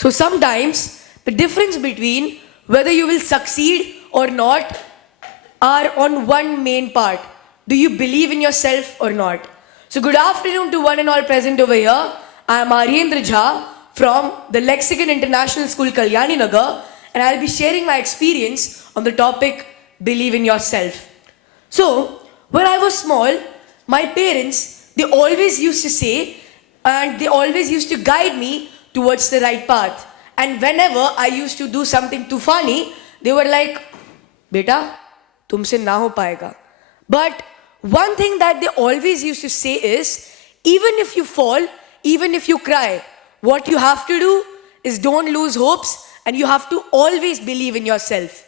So sometimes the difference between whether you will succeed or not are on one main part. Do you believe in yourself or not? So good afternoon to one and all present over here. I am Aryendra Jha from the Lexicon International School, Kalyani Nagar, and I'll be sharing my experience on the topic believe in yourself. So, when I was small, my parents, they always used to say and they always used to guide me towards the right path. And whenever I used to do something too funny, they were like, Beta, tumse na ho paega. But one thing that they always used to say is, even if you fall, even if you cry, what you have to do is don't lose hopes and you have to always believe in yourself.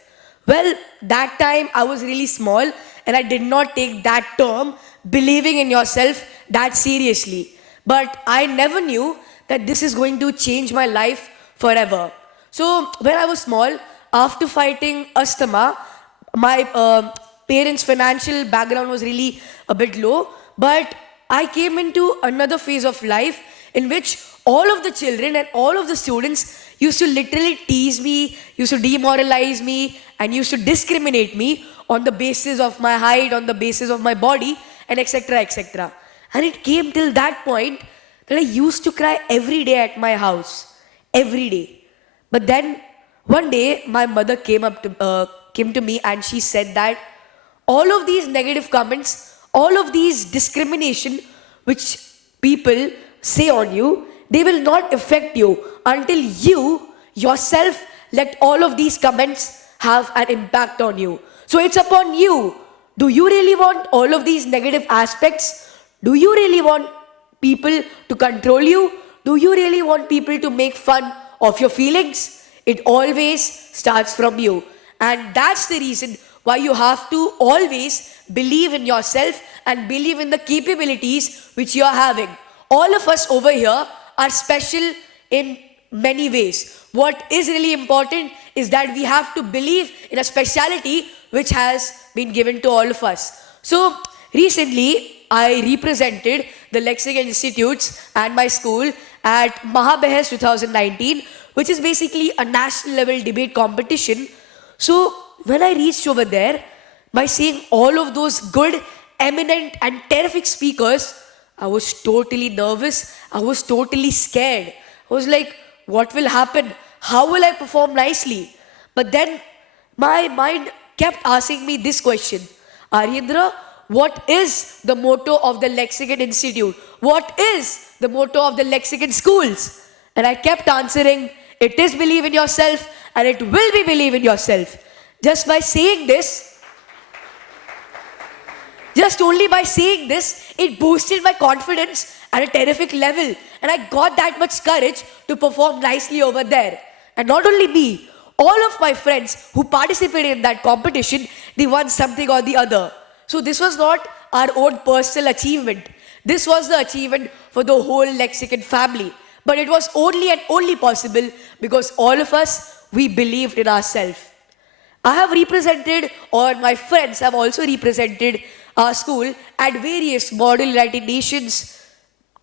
Well, that time I was really small and I did not take that term, believing in yourself, that seriously. But I never knew that this is going to change my life forever. So, when I was small, after fighting asthma, my parents' financial background was really a bit low, but I came into another phase of life in which all of the children and all of the students used to literally tease me, used to demoralize me, and used to discriminate me on the basis of my height, on the basis of my body, and etc. etc. And it came till that point that I used to cry every day at my house, every day. But then one day my mother came to me and she said that all of these negative comments, all of these discrimination which people say on you, they will not affect you until you yourself let all of these comments have an impact on you. So it's upon you. Do you really want all of these negative aspects? Do you really want people to control you? Do you really want people to make fun of your feelings? It always starts from you. And that's the reason why you have to always believe in yourself and believe in the capabilities which you are having. All of us over here are special in many ways. What is really important is that we have to believe in a speciality which has been given to all of us. So recently, I represented the Lexicon Institutes and my school at Mahabehas 2019, which is basically a national level debate competition. So when I reached over there, by seeing all of those good, eminent and terrific speakers, I was totally nervous. I was totally scared. I was like, what will happen? How will I perform nicely? But then my mind kept asking me this question. Aryendra, what is the motto of the Lexicon Institute? What is the motto of the Lexicon schools? And I kept answering, it is believe in yourself and it will be believe in yourself. Just by saying this, just only by saying this, it boosted my confidence at a terrific level. And I got that much courage to perform nicely over there. And not only me, all of my friends who participated in that competition, they won something or the other. So this was not our own personal achievement. This was the achievement for the whole Lexicon family. But it was only and only possible because all of us, we believed in ourselves. I have represented, or my friends have also represented our school at various Model United Nations,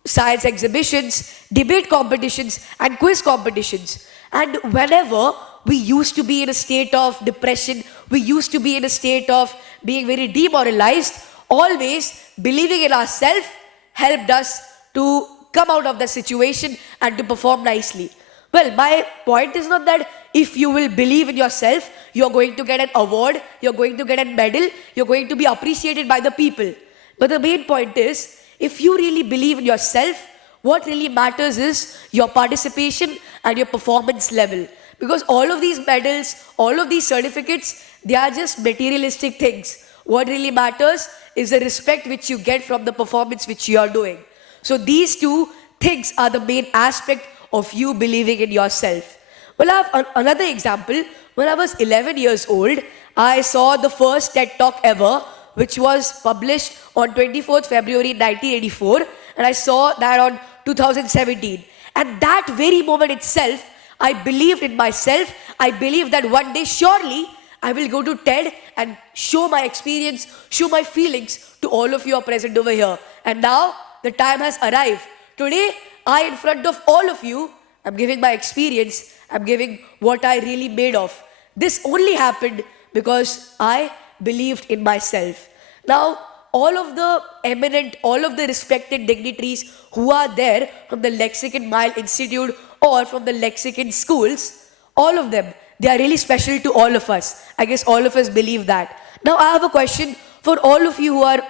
science exhibitions, debate competitions, and quiz competitions. And whenever we used to be in a state of depression, we used to be in a state of being very demoralized, always believing in ourselves helped us to come out of the situation and to perform nicely. Well, my point is not that if you will believe in yourself, you're going to get an award, you're going to get a medal, you're going to be appreciated by the people. But the main point is, if you really believe in yourself, what really matters is your participation and your performance level. Because all of these medals, all of these certificates, they are just materialistic things. What really matters is the respect which you get from the performance which you are doing. So these two things are the main aspect of you believing in yourself. Well, I have another example. When I was 11 years old, I saw the first TED Talk ever, which was published on 24th February 1984, and I saw that on 2017. And that very moment itself, I believed in myself. I believed that one day, surely, I will go to TED and show my experience, show my feelings to all of you who are present over here. And now, the time has arrived. Today, I, in front of all of you, I'm giving my experience, I'm giving what I really made of. This only happened because I believed in myself. Now, all of the eminent, all of the respected dignitaries who are there from the Lexicon Mile Institute or from the Lexicon schools, all of them, they are really special to all of us. I guess all of us believe that. Now, I have a question for all of you who are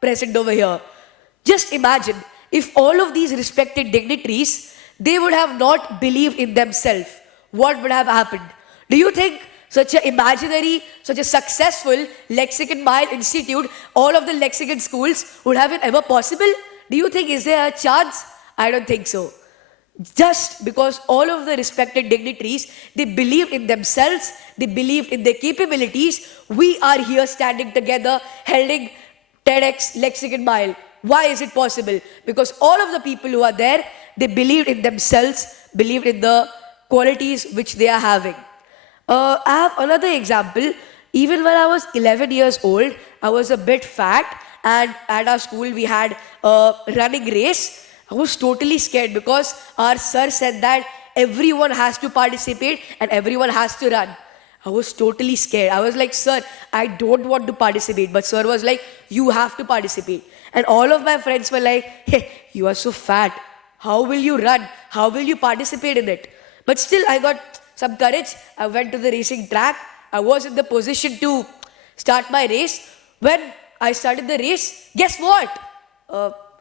present over here. Just imagine if all of these respected dignitaries, they would have not believed in themselves, what would have happened? Do you think such a imaginary, such a successful Lexicon Mile Institute, all of the Lexicon schools would have been ever possible? Do you think is there a chance? I don't think so. Just because all of the respected dignitaries, they believed in themselves, they believed in their capabilities, we are here standing together, holding TEDx Lexicon Mile. Why is it possible? Because all of the people who are there, they believed in themselves, believed in the qualities which they are having. I have another example. Even when I was 11 years old, I was a bit fat, and at our school we had a running race. I was totally scared because our sir said that everyone has to participate and everyone has to run. I was totally scared. I was like, sir, I don't want to participate. But sir was like, you have to participate. And all of my friends were like, hey, you are so fat. How will you run? How will you participate in it? But still, I got some courage. I went to the racing track. I was in the position to start my race. When I started the race, guess what?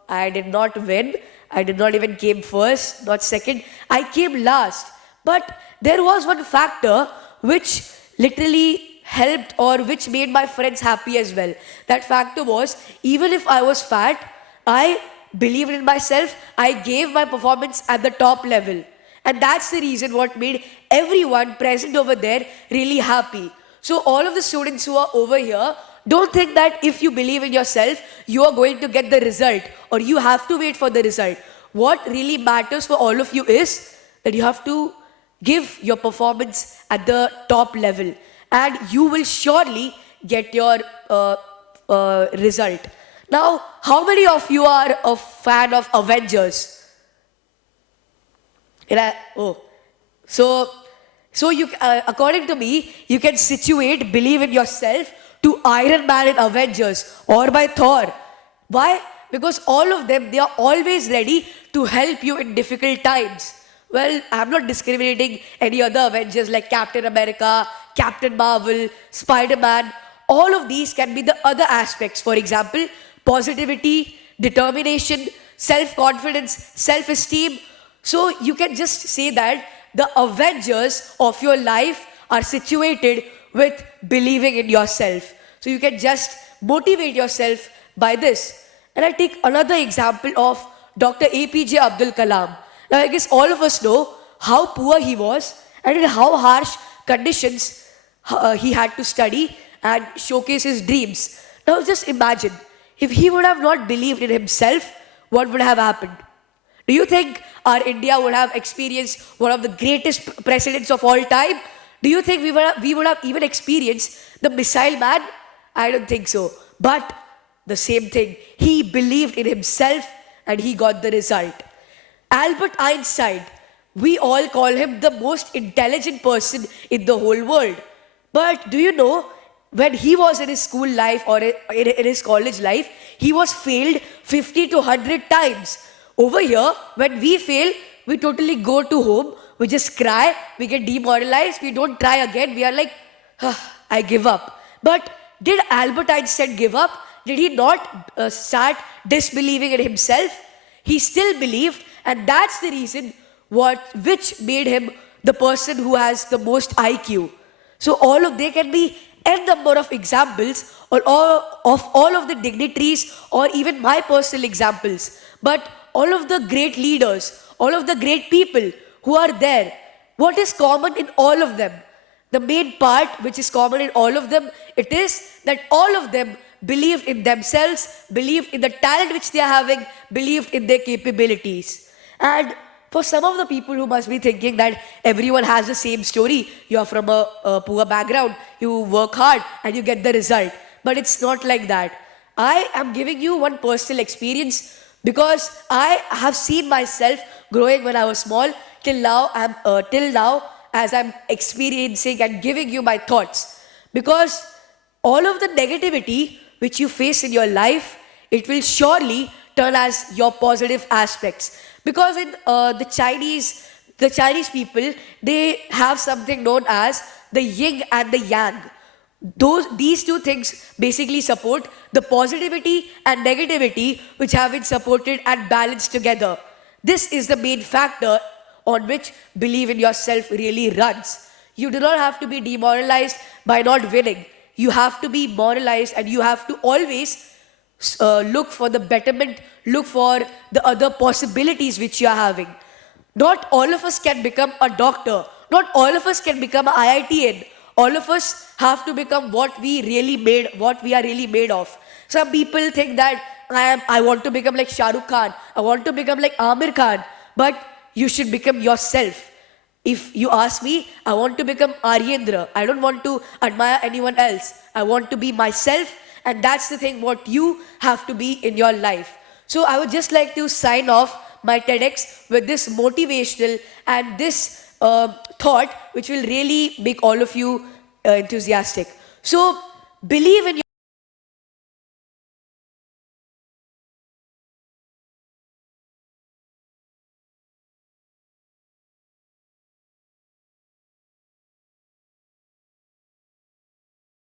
I did not win. I did not even came first, not second. I came last. But there was one factor which literally helped or which made my friends happy as well. That factor was, even if I was fat, I believed in myself. I gave my performance at the top level. And that's the reason what made everyone present over there really happy. So all of the students who are over here, don't think that if you believe in yourself, you are going to get the result or you have to wait for the result. What really matters for all of you is that you have to give your performance at the top level and you will surely get your result. Now, how many of you are a fan of Avengers? So you, according to me, you can situate believe in yourself to Iron Man in Avengers or by Thor. Why? Because all of them, they are always ready to help you in difficult times. Well, I'm not discriminating any other Avengers like Captain America, Captain Marvel, Spider-Man. All of these can be the other aspects. For example, positivity, determination, self-confidence, self-esteem. So you can just say that the Avengers of your life are situated with believing in yourself. So you can just motivate yourself by this. And I take another example of Dr. APJ Abdul Kalam. Now I guess all of us know how poor he was and in how harsh conditions he had to study and showcase his dreams. Now just imagine, if he would have not believed in himself, what would have happened? Do you think our India would have experienced one of the greatest presidents of all time? Do you think we would have even experienced the missile man? I don't think so. But the same thing, he believed in himself and he got the result. Albert Einstein, we all call him the most intelligent person in the whole world. But do you know, when he was in his school life or in his college life, he was failed 50 to 100 times. Over here, when we fail, we totally go to home, we just cry, we get demoralized, we don't try again, we are like, I give up. But did Albert Einstein give up? Did he not start disbelieving in himself? He still believed, and that's the reason which made him the person who has the most IQ. So there can be n number of examples of all of the dignitaries or even my personal examples. But all of the great leaders, all of the great people who are there, what is common in all of them? The main part which is common in all of them, it is that all of them believed in themselves, believed in the talent which they are having, believed in their capabilities. And for some of the people who must be thinking that everyone has the same story, you are from a poor background, you work hard and you get the result. But it's not like that. I am giving you one personal experience because I have seen myself growing when I was small till now as I'm experiencing and giving you my thoughts. Because all of the negativity which you face in your life, it will surely turn as your positive aspects. Because in the Chinese people, they have something known as the yin and the yang. These two things basically support the positivity and negativity which have been supported and balanced together. This is the main factor on which believe in yourself really runs. You do not have to be demoralized by not winning. You have to be moralized, and you have to always look for the betterment, look for the other possibilities which you are having. Not all of us can become a doctor. Not all of us can become an IITN. All of us have to become what we are really made of. Some people think that I want to become like Shah Rukh Khan. I want to become like Amir Khan. But you should become yourself. If you ask me, I want to become Aryendra. I don't want to admire anyone else. I want to be myself, and that's the thing what you have to be in your life. So I would just like to sign off my TEDx with this motivational and this thought which will really make all of you enthusiastic. So believe in